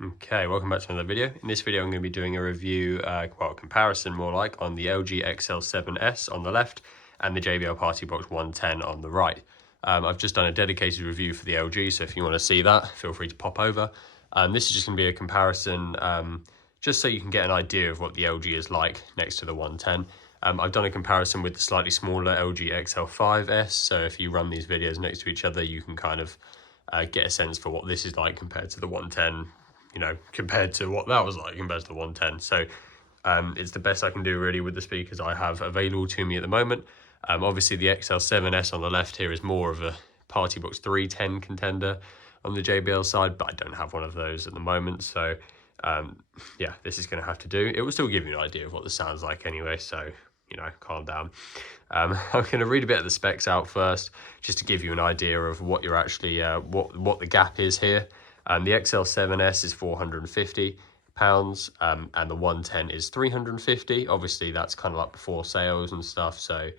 Okay, welcome back to another video. In this video I'm going to be doing a review, well, a comparison more like, on the LG XL7S on the left and the JBL Partybox 110 on the right. I've just done a dedicated review for the LG, so if you want to see that, feel free to pop over. This is just going to be a comparison, just so you can get an idea of what the LG is like next to the 110. I've done a comparison with the slightly smaller LG XL5S, so if you run these videos next to each other, you can kind of get a sense for what this is like compared to the 110. You know, compared to what that was like compared to the 110. So it's the best I can do really with the speakers I have available to me at the moment. Obviously the XL7S on the left here is more of a Partybox 310 contender on the JBL side, but I don't have one of those at the moment. So yeah, this is going to have to do. It will still give you an idea of what this sounds like anyway, so you know, calm down. I'm going to read a bit of the specs out first, just to give you an idea of what you're actually, what the gap is here. The XL7S is £450, and the 110 is £350. Obviously, that's kind of like before sales and stuff, so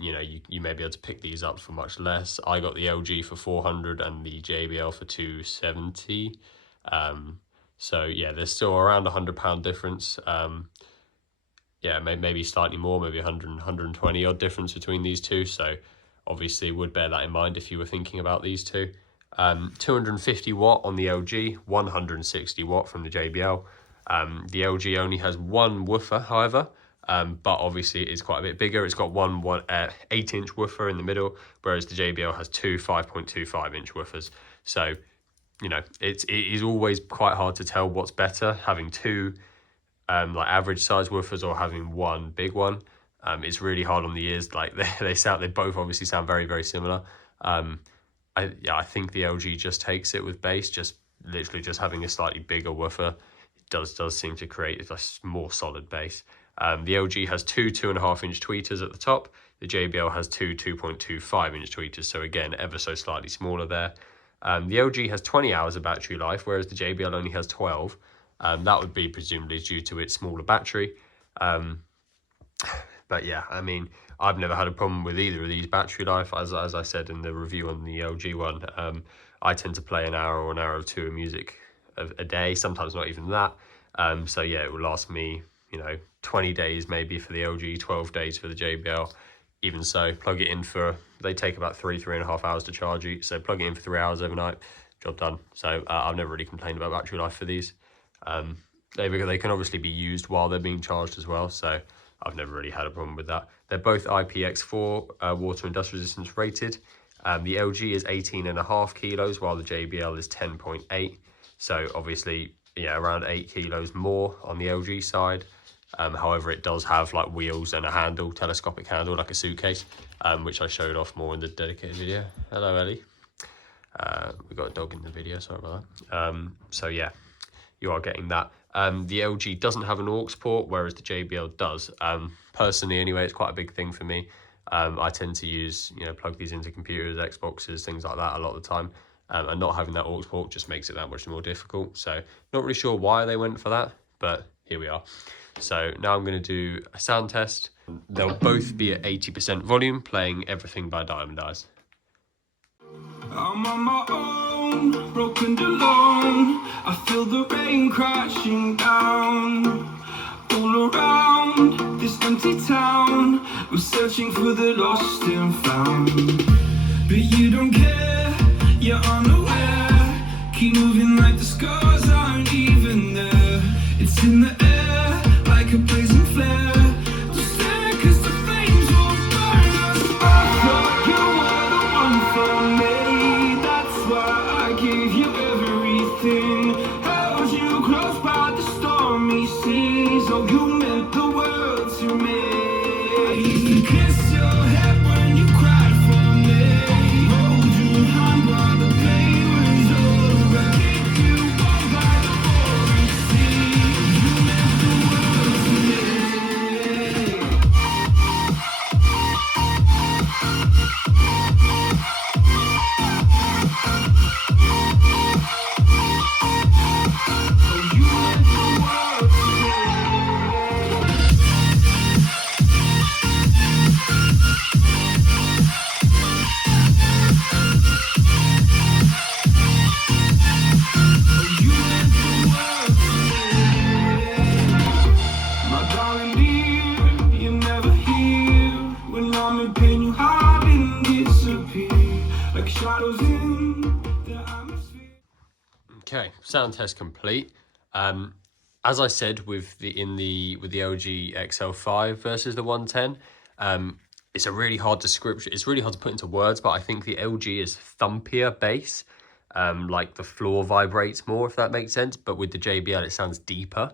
you know, you may be able to pick these up for much less. I got the LG for £400 and the JBL for £270. So yeah, there's still around £100 difference. Yeah, maybe slightly more, maybe 120 odd difference between these two. So obviously would bear that in mind if you were thinking about these two. 250 watt on the LG, 160 watt from the JBL. The LG only has one woofer, however, but obviously it's quite a bit bigger. It's got one 8-inch woofer in the middle, whereas the JBL has two 5.25-inch woofers. So, you know, it is always quite hard to tell what's better, having two like average size woofers or having one big one. It's really hard on the ears. Like they both obviously sound very, very similar. I think the LG just takes it with bass, just literally just having a slightly bigger woofer. It does seem to create a more solid bass. The LG has two 2.5-inch tweeters at the top. The JBL has two 2.25-inch tweeters, so again, ever so slightly smaller there. The LG has 20 hours of battery life, whereas the JBL only has 12. That would be presumably due to its smaller battery. But yeah, I mean, I've never had a problem with either of these battery life. As I said in the review on the LG one, I tend to play an hour or an hour or two of music a day, sometimes not even that. So yeah, it will last me, you know, 20 days maybe for the LG, 12 days for the JBL. Even so, plug it in for, they take about 3.5 hours to charge each. So plug it in for 3 hours overnight, job done. So I've never really complained about battery life for these. They can obviously be used while they're being charged as well, so I've never really had a problem with that. They're both IPX4 water and dust resistance rated. The LG is 18.5 kilos, while the JBL is 10.8. So obviously, yeah, around 8 kilos more on the LG side. However, it does have like wheels and a handle, telescopic handle, like a suitcase, which I showed off more in the dedicated video. Hello, Ellie. We got a dog in the video, sorry about that. So yeah, you are getting that. The LG doesn't have an aux port, whereas the JBL does. Personally, anyway, it's quite a big thing for me. I tend to use, you know, plug these into computers, Xboxes, things like that a lot of the time. And not having that aux port just makes it that much more difficult. So not really sure why they went for that, but here we are. So now I'm going to do a sound test. They'll both be at 80% volume, playing Everything by Diamond Eyes. I'm on my own, broken alone. I feel the rain crashing down. All around this empty town, I'm searching for the lost and found. But you don't care, you're unaware. Keep moving like the scars aren't even there. It's in the air, like a blazing flare. Don't stare, 'cause the flames will burn us. I thought you were the one for me. I gave you everything, held you close by the stormy seas. Oh, you meant the world to me. You kissed your head when you cried for me. Hold your hand while the pain was over. like shadows in the atmosphere. Okay, sound test complete. As I said with the LG XL5 versus the 110, it's a really hard description. It's really hard to put into words, but I think the LG is thumpier bass. Like the floor vibrates more, if that makes sense. But with the JBL, it sounds deeper.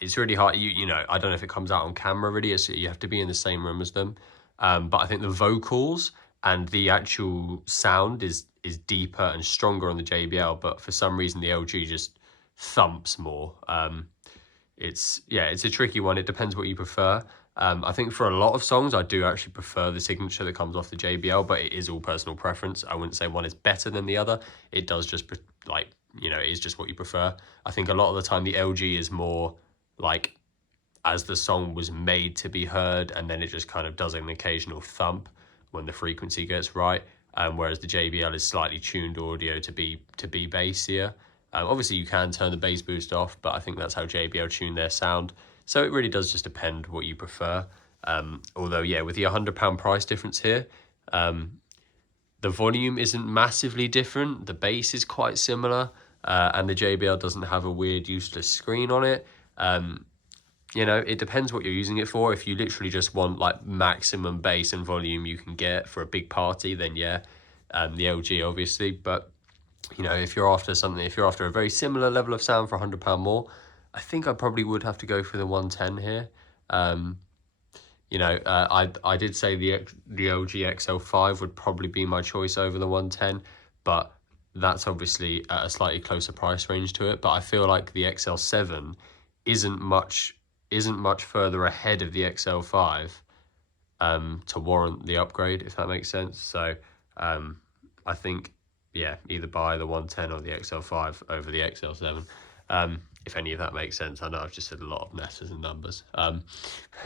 It's really hard. You know, I don't know if it comes out on camera really. You have to be in the same room as them. But I think the vocals and the actual sound is deeper and stronger on the JBL. But for some reason, the LG just thumps more. It's a tricky one. It depends what you prefer. I think for a lot of songs, I do actually prefer the signature that comes off the JBL, but it is all personal preference. I wouldn't say one is better than the other. It does just, like, you know, it is just what you prefer. I think a lot of the time the LG is more like as the song was made to be heard, and then it just kind of does an occasional thump when the frequency gets right. Whereas the JBL is slightly tuned audio to be bassier. Obviously, you can turn the bass boost off, but I think that's how JBL tune their sound. So it really does just depend what you prefer. Although, yeah, with the £100 price difference here, the volume isn't massively different. The bass is quite similar, and the JBL doesn't have a weird useless screen on it. You know, it depends what you're using it for. If you literally just want like maximum bass and volume you can get for a big party, then yeah, the LG obviously. But you know, if you're after something, if you're after a very similar level of sound for £100 more, I think I probably would have to go for the 110 here. You know, I did say the LG XL5 would probably be my choice over the 110, but that's obviously at a slightly closer price range to it. But I feel like the XL7 isn't much further ahead of the XL5 to warrant the upgrade, if that makes sense. So I think, yeah, either buy the 110 or the XL5 over the XL7, if any of that makes sense. I know I've just said a lot of letters and numbers.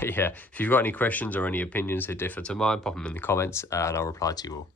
Yeah, if you've got any questions or any opinions that differ to mine, pop them in the comments and I'll reply to you all.